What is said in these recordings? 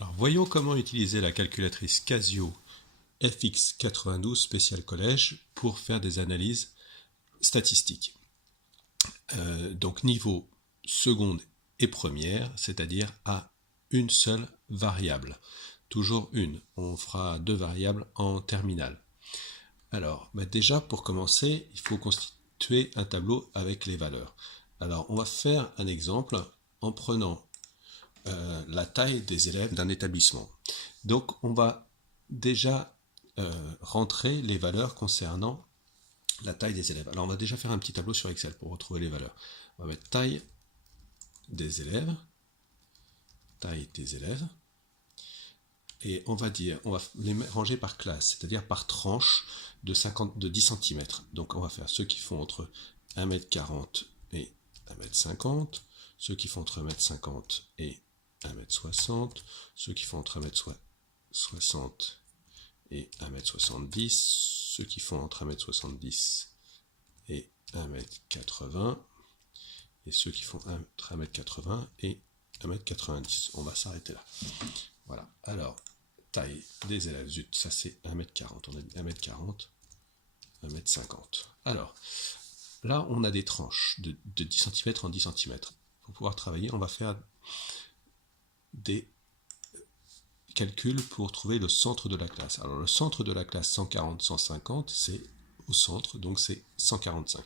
Alors voyons comment utiliser la calculatrice Casio FX92 spécial collège pour faire des analyses statistiques. Donc niveau seconde et première, c'est-à-dire à une seule variable. Toujours une. On fera deux variables en terminale. Alors, déjà pour commencer, il faut constituer un tableau avec les valeurs. Alors, on va faire un exemple en prenant la taille des élèves d'un établissement. Donc, on va déjà rentrer les valeurs concernant la taille des élèves. Alors, on va déjà faire un petit tableau sur Excel pour retrouver les valeurs. On va mettre taille des élèves, et on va les ranger par classe, c'est-à-dire par tranche de 10 cm. Donc on va faire ceux qui font entre 1,40 m et 1,50 m, ceux qui font entre 1,50 m et 1,60 m, ceux qui font entre 1,60 m et 1,70 m, ceux qui font entre 1,70 m et 1,80 m, et ceux qui font entre 1,80 m et 1,90 m. On va s'arrêter là. Voilà. Alors, taille des élèves, zut, ça c'est 1,40 m. On a dit 1,40 m, 1,50 m. Alors, là, on a des tranches de 10 cm en 10 cm. Pour pouvoir travailler, on va faire des calculs pour trouver le centre de la classe. Alors, le centre de la classe 140-150, c'est au centre, donc c'est 145.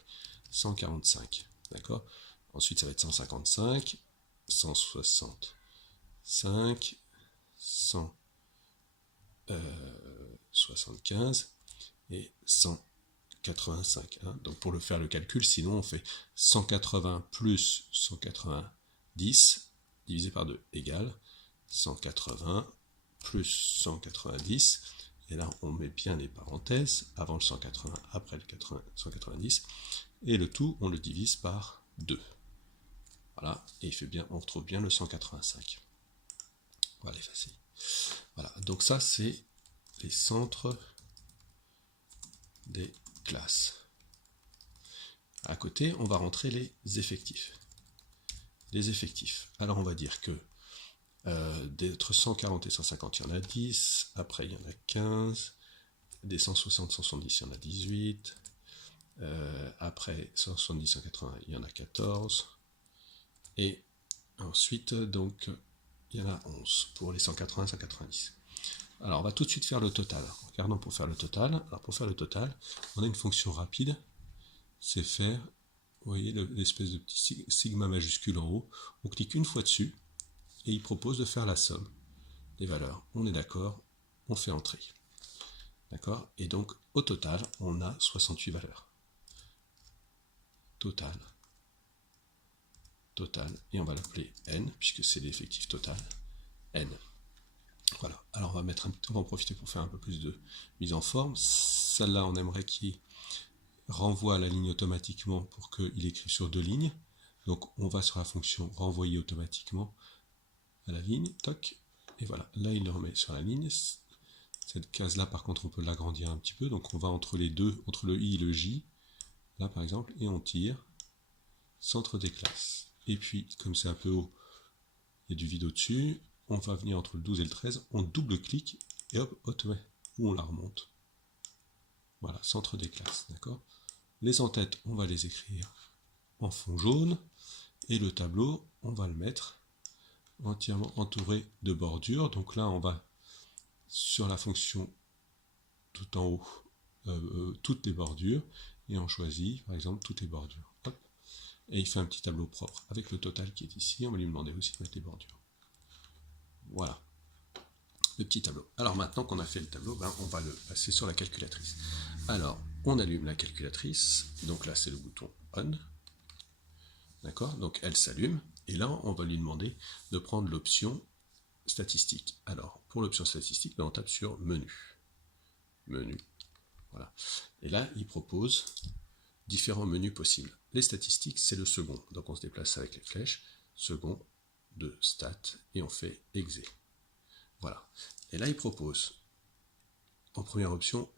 145, d'accord? Ensuite, ça va être 155, 165, 175 et 185. Donc pour faire le calcul, sinon on fait 180 plus 190 divisé par 2 égale 180 plus 190. Et là on met bien les parenthèses, avant le 180, après le 190. Et le tout, on le divise par 2. Voilà, et on retrouve bien le 185. On va l'effacer. Voilà, donc ça c'est les centres des classes. À côté, on va rentrer les effectifs. Les effectifs. Alors on va dire que d'entre 140 et 150, il y en a 10. Après, il y en a 15. Des 160, 170, il y en a 18. Après 170, 180, il y en a 14. Et ensuite, donc, il y en a 11 pour les 180, 190. Alors, on va tout de suite faire le total. Regardons pour faire le total. Alors, pour faire le total, on a une fonction rapide. C'est faire, vous voyez, l'espèce de petit sigma majuscule en haut. On clique une fois dessus et il propose de faire la somme des valeurs. On est d'accord, on fait entrer. D'accord? Et donc, au total, on a 68 valeurs. Total, et on va l'appeler n, puisque c'est l'effectif total, n. Voilà, alors on va en profiter pour faire un peu plus de mise en forme. Celle-là, on aimerait qu'il renvoie à la ligne automatiquement pour qu'il écrive sur 2 lignes. Donc on va sur la fonction renvoyer automatiquement à la ligne, toc, et voilà, là il le remet sur la ligne. Cette case-là, par contre, on peut l'agrandir un petit peu, donc on va entre les deux, entre le i et le j, là par exemple, et on tire centre des classes. Et puis, comme c'est un peu haut, il y a du vide au-dessus, on va venir entre le 12 et le 13, on double-clique, et hop, ou on la remonte. Voilà, centre des classes, d'accord? Les en-têtes, on va les écrire en fond jaune, et le tableau, on va le mettre entièrement entouré de bordures. Donc là, on va sur la fonction tout en haut, toutes les bordures, et on choisit, par exemple, toutes les bordures. Hop. Et il fait un petit tableau propre avec le total qui est ici. On va lui demander aussi de mettre les bordures. Voilà, le petit tableau. Alors maintenant qu'on a fait le tableau, on va le passer sur la calculatrice. Alors, on allume la calculatrice. Donc là, c'est le bouton on. D'accord? Donc elle s'allume. Et là, on va lui demander de prendre l'option statistique. Alors, pour l'option statistique, on tape sur menu. Menu. Voilà. Et là, il propose différents menus possibles. Les statistiques, c'est le second. Donc on se déplace avec les flèches. Second de stat. Et on fait exe. Voilà. Et là, il propose, en première option,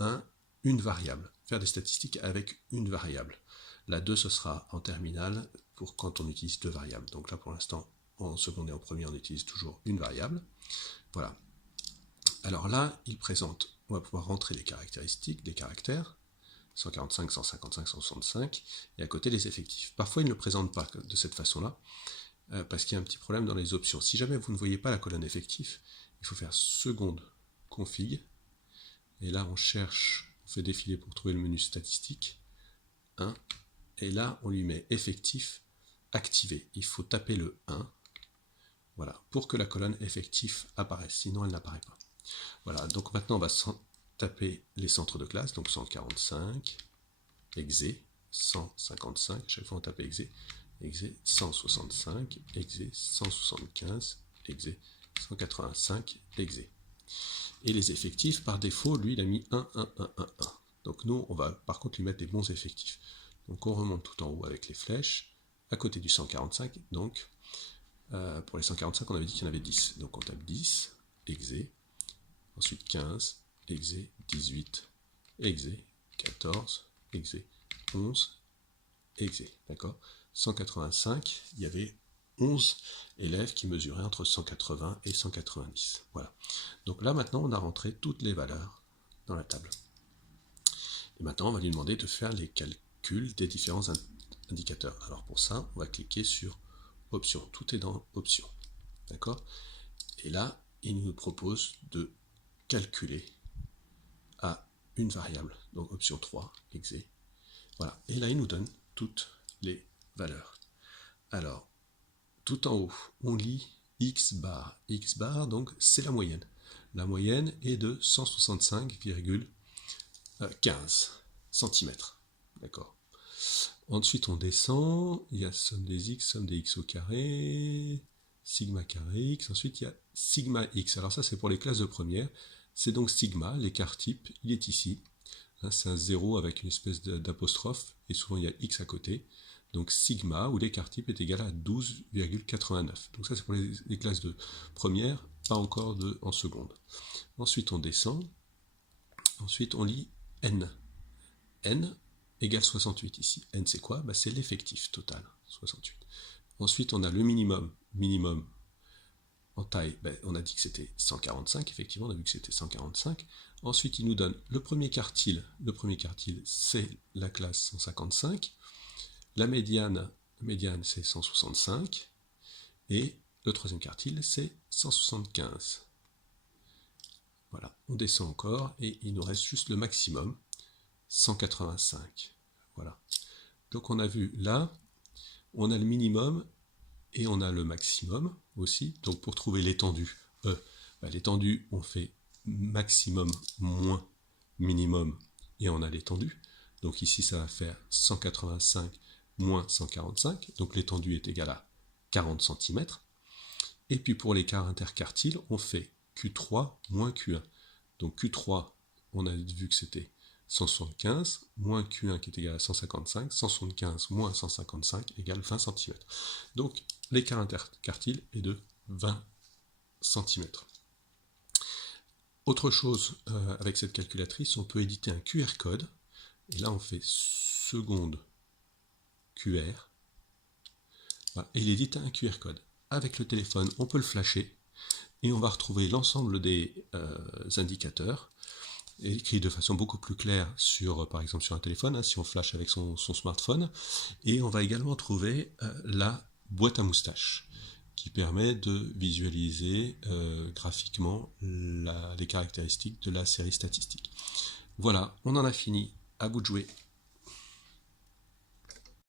une variable. Faire des statistiques avec une variable. La 2, ce sera en terminale pour quand on utilise deux variables. Donc là, pour l'instant, en seconde et en premier, on utilise toujours une variable. Voilà. Alors là, il présente, on va pouvoir rentrer les caractéristiques des caractères, 145, 155, 165, et à côté les effectifs. Parfois, il ne le présente pas de cette façon-là, parce qu'il y a un petit problème dans les options. Si jamais vous ne voyez pas la colonne effectif, il faut faire seconde config, et là on cherche, on fait défiler pour trouver le menu statistique, 1, et là on lui met effectif activé. Il faut taper le 1, voilà, pour que la colonne effectif apparaisse, sinon elle n'apparaît pas. Voilà, donc maintenant on va taper les centres de classe, donc 145, exe, 155, à chaque fois on tape exe, exe 165, exe 175, exe 185, exe. Et les effectifs, par défaut, lui il a mis 1, 1, 1, 1, 1. Donc nous, on va par contre lui mettre des bons effectifs. Donc on remonte tout en haut avec les flèches, à côté du 145, donc pour les 145 on avait dit qu'il y en avait 10. Donc on tape 10, exe, ensuite 15, exe, 18, exe, 14, exe, 11, exe, d'accord. 185, il y avait 11 élèves qui mesuraient entre 180 et 190. Voilà. Donc là, maintenant, on a rentré toutes les valeurs dans la table. Et maintenant, on va lui demander de faire les calculs des différents indicateurs. Alors pour ça, on va cliquer sur Options. Tout est dans Options. D'accord? Et là, il nous propose de calculer à une variable. Donc option 3, exe. Voilà. Et là, il nous donne toutes les valeurs. Alors, tout en haut, on lit x bar. X bar, donc, c'est la moyenne. La moyenne est de 165,15 cm. D'accord. Ensuite, on descend. Il y a somme des x au carré, sigma carré x. Ensuite, il y a sigma x. Alors ça, c'est pour les classes de première. C'est donc sigma, l'écart type, il est ici. C'est un 0 avec une espèce d'apostrophe, et souvent il y a x à côté. Donc sigma, où l'écart type est égal à 12,89. Donc ça c'est pour les classes de première, pas encore en seconde. Ensuite on descend, ensuite on lit n. n égale 68 ici. N c'est quoi? C'est l'effectif total, 68. Ensuite on a le minimum en taille, on a dit que c'était 145, effectivement on a vu que c'était 145. Ensuite il nous donne le premier quartile c'est la classe 155. La médiane c'est 165, et le troisième quartile, c'est 175. Voilà, on descend encore, et il nous reste juste le maximum, 185. Voilà. Donc on a vu là, on a le minimum, et on a le maximum aussi. Donc pour trouver l'étendue, l'étendue, on fait maximum moins minimum, et on a l'étendue. Donc ici, ça va faire 185 moins 145, donc l'étendue est égale à 40 cm. Et puis pour l'écart interquartile, on fait Q3 moins Q1. Donc Q3, on a vu que c'était 175, moins Q1 qui est égal à 155, 175 moins 155 égale 20 cm. Donc l'écart interquartile est de 20 cm. Autre chose avec cette calculatrice, on peut éditer un QR code, et là on fait seconde QR, voilà, et il édite un QR code. Avec le téléphone, on peut le flasher, et on va retrouver l'ensemble des indicateurs, écrits de façon beaucoup plus claire sur, par exemple sur un téléphone, si on flash avec son smartphone, et on va également trouver la boîte à moustaches, qui permet de visualiser graphiquement les caractéristiques de la série statistique. Voilà, on en a fini, à vous de jouer.